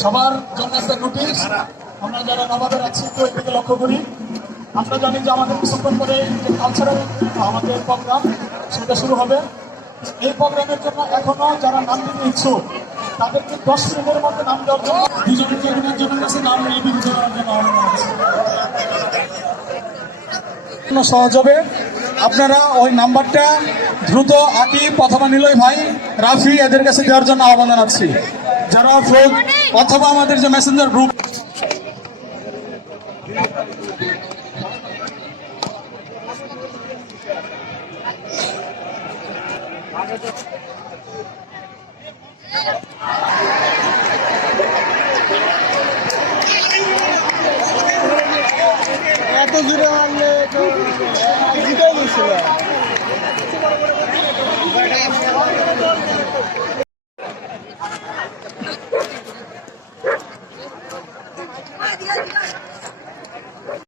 সবার জন্য একটা নোটিশ, আমরা যারা নবাবের আছি তো এদিকে লক্ষ্য করি। আমরা জানি যে আমাদের কিছুক্ষণ করে যে কালচারাল আমাদের প্রোগ্রাম সেটা শুরু হবে। এই প্রোগ্রামের জন্য এখনো যারা নাম দিতে ইচ্ছুক তাদেরকে 10 মিনিটের মধ্যে নাম দেওয়ার জন্য দুজনের কাছে নাম লিপিবদ্ধ করার জন্য আহ্বান আছে। সহজ হবে, আপনারা ওই নাম্বারটা দ্রুত আকিব অথবা নিলয় ভাই, রাফি এদের কাছে দেওয়ার জন্য আহ্বান জানাচ্ছি। যারা ফোন অথবা আমাদের যে মেসেঞ্জার গ্রুপ এত জোরে মারলে তো জিতেই গেছিল।